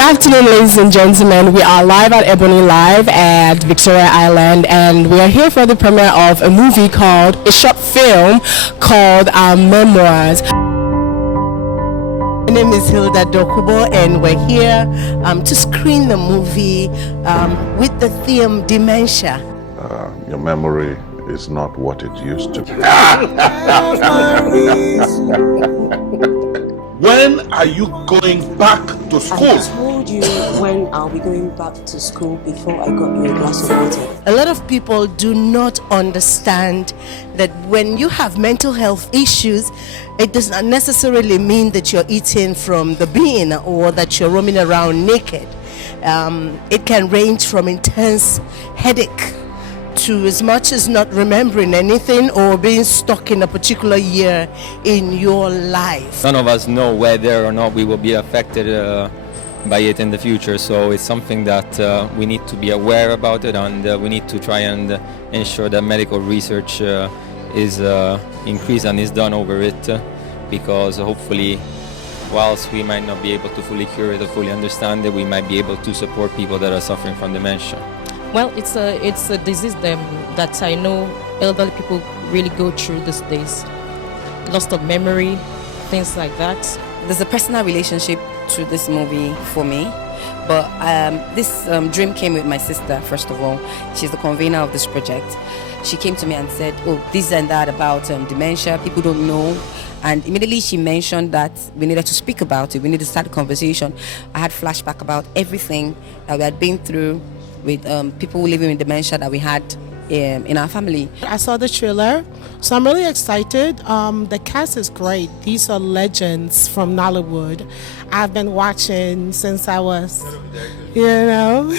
afternoon, ladies and gentlemen. We are live at Ebony Live at Victoria Island, and we are here for the premiere of a movie called, a short film called MEMOIRS. My name is Hilda Dokubo, and we're here to screen the movie with the theme dementia. Your memory is not what it used to be. When are you going back to school? I told you when I'll be going back to school before I got you a glass of water. A lot of people do not understand that when you have mental health issues, it does not necessarily mean that you're eating from the bin or that you're roaming around naked. It can range from intense headache to as much as not remembering anything or being stuck in a particular year in your life. None of us know whether or not we will be affected by it in the future, so it's something that we need to be aware about it, and we need to try and ensure that medical research is increased and is done over it, because hopefully, whilst we might not be able to fully cure it or fully understand it, we might be able to support people that are suffering from dementia. Well, it's a disease that I know elderly people really go through these days. Loss of memory, things like that. There's a personal relationship to this movie for me, but this dream came with my sister, first of all. She's the convener of this project. She came to me and said, oh, this and that about dementia, people don't know. And immediately she mentioned that we needed to speak about it, we needed to start a conversation. I had flashback about everything that we had been through with people living with dementia that we had in our family. I saw the trailer, so I'm really excited. The cast is great. These are legends from Nollywood. I've been watching since I was, I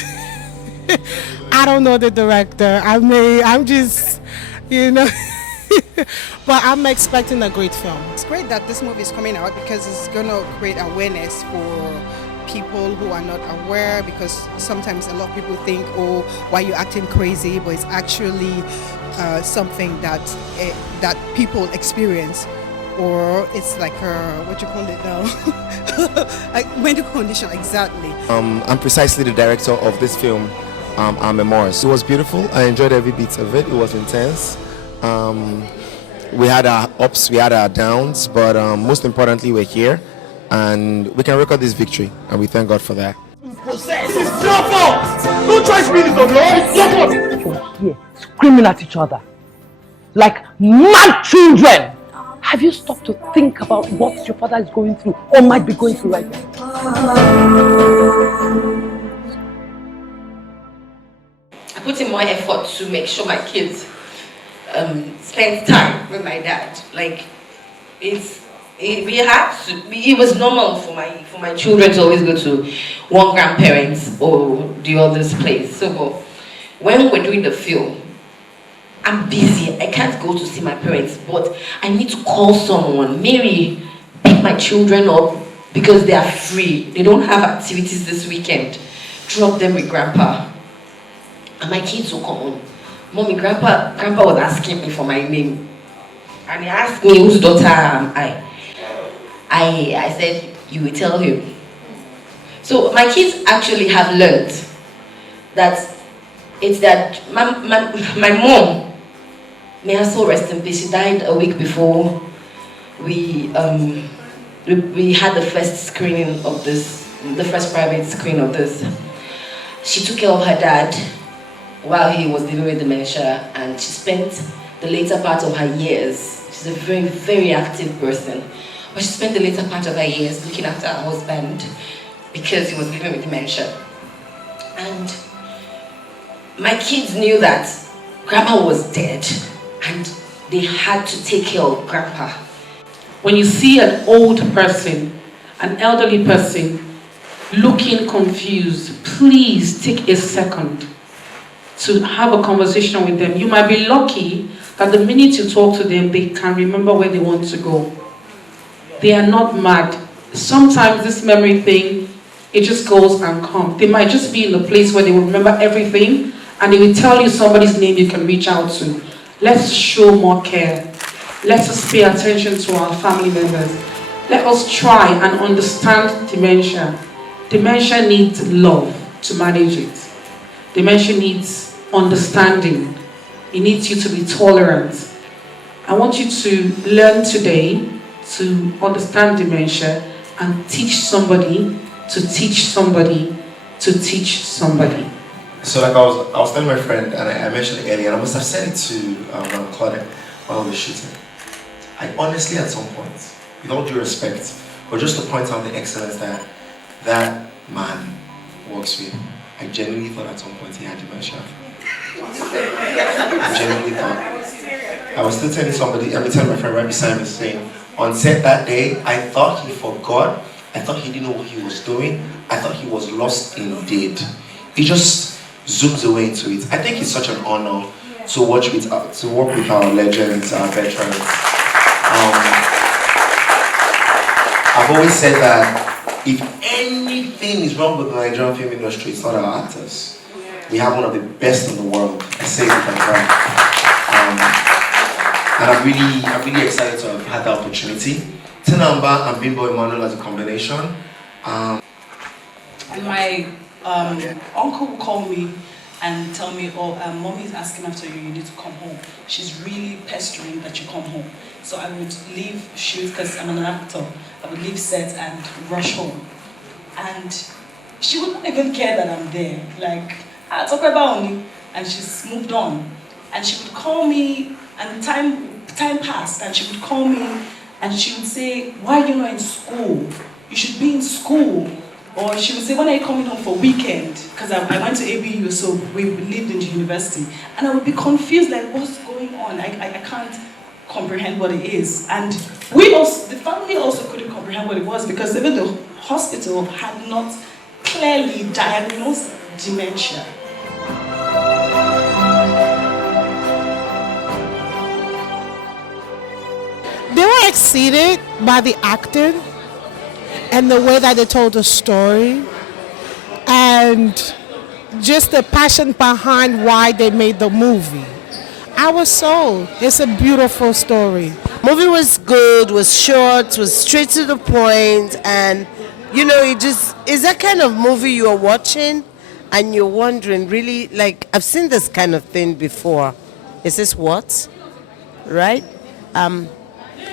don't know the director. I'm just, but I'm expecting a great film. It's great that this movie is coming out because it's going to create awareness for people who are not aware, because sometimes a lot of people think, oh, why are you acting crazy? But it's actually something that people experience, or it's like what you call it now, like mental condition. Exactly. I'm precisely the director of this film, MEMOIRS. It was beautiful. I enjoyed every bit of it. It was intense. We had our ups, we had our downs, but most importantly, we're here. And we can record this victory, and we thank God for that. This is your fault! Don't try to be this on your own! It's your fault! You're here screaming at each other like mad children! Have you stopped to think about what your father is going through or might be going through right now? I put in more effort to make sure my kids spend time with my dad. Like, it was normal for my children to always go to one grandparents or the other's place. So when we're doing the film, I'm busy. I can't go to see my parents, but I need to call someone. Mary, pick my children up because they are free. They don't have activities this weekend. Drop them with Grandpa. And my kids will come home. Mommy, Grandpa was asking me for my name. And he asked me whose daughter am I. I said, you will tell him. So my kids actually have learned that it's that my mom, may her soul rest in peace, she died a week before we had the first screening of this, the first private screening of this. She took care of her dad while he was dealing with dementia, and she spent the later part of her years. She's a very, very active person. But she spent the later part of her years looking after her husband because he was living with dementia. And my kids knew that Grandma was dead and they had to take care of Grandpa. When you see an old person, an elderly person, looking confused, please take a second to have a conversation with them. You might be lucky that the minute you talk to them, they can remember where they want to go. They are not mad. Sometimes this memory thing, it just goes and comes. They might just be in a place where they will remember everything and they will tell you somebody's name you can reach out to. Let's show more care. Let us pay attention to our family members. Let us try and understand dementia. Dementia needs love to manage it. Dementia needs understanding. It needs you to be tolerant. I want you to learn today to understand dementia and teach somebody to teach somebody to teach somebody. So like I was telling my friend, and I mentioned it earlier, and I must have said it to Claudette while we were shooting. I honestly, at some point, with all due respect, but just to point out the excellence that man works with, I genuinely thought at some point he had dementia. I genuinely thought. I was still telling somebody, every time my friend right beside me saying, on set that day, I thought he forgot, I thought he didn't know what he was doing, I thought he was lost indeed. He just zooms away into it. I think it's such an honor to work with our legends, our veterans. I've always said that if anything is wrong with the Nigerian film industry, it's not our actors. We have one of the best in the world. I say it with my pride. And I'm really excited to have had the opportunity. Tinamba and Bimbo Emmanuel as a combination. My uncle would call me and tell me, oh, mommy is asking after you, you need to come home. She's really pestering that you come home. So I would leave shoot, because I'm an actor, I would leave set and rush home. And she wouldn't even care that I'm there. Like, I talk about me, and she's moved on. And she would call me, and time passed, and she would call me, and she would say, why are you not in school? You should be in school. Or she would say, when are you coming home for weekend? Because I went to ABU, so we lived in the university. And I would be confused, like, what's going on? I can't comprehend what it is. And the family also couldn't comprehend what it was, because even the hospital had not clearly diagnosed dementia. They were exceeded by the acting and the way that they told the story, and just the passion behind why they made the movie. I was sold. It's a beautiful story. Movie was good, was short, was straight to the point, and it's that kind of movie you're watching and you're wondering, really, like, I've seen this kind of thing before. Is this what? Right? I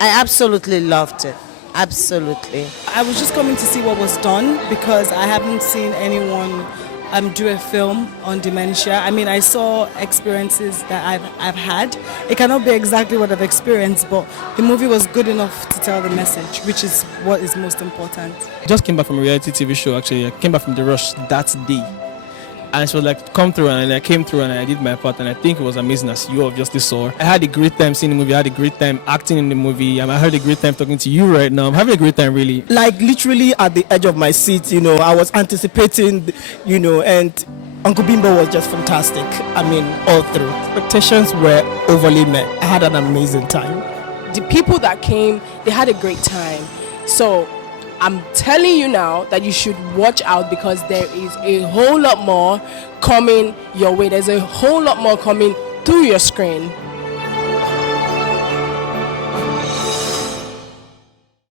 absolutely loved it. Absolutely. I was just coming to see what was done, because I haven't seen anyone do a film on dementia. I mean, I saw experiences that I've had. It cannot be exactly what I've experienced, but the movie was good enough to tell the message, which is what is most important. I just came back from a reality TV show, actually. I came back from the rush that day. And she was like, come through, and I came through and I did my part, and I think it was amazing, as you obviously saw. I had a great time seeing the movie, I had a great time acting in the movie, and I had a great time talking to you right now. I'm having a great time, really. Like, literally at the edge of my seat, I was anticipating, and Uncle Bimbo was just fantastic. I mean, all through. Expectations were overly met. I had an amazing time. The people that came, they had a great time. So I'm telling you now that you should watch out, because there is a whole lot more coming your way. There's a whole lot more coming through your screen.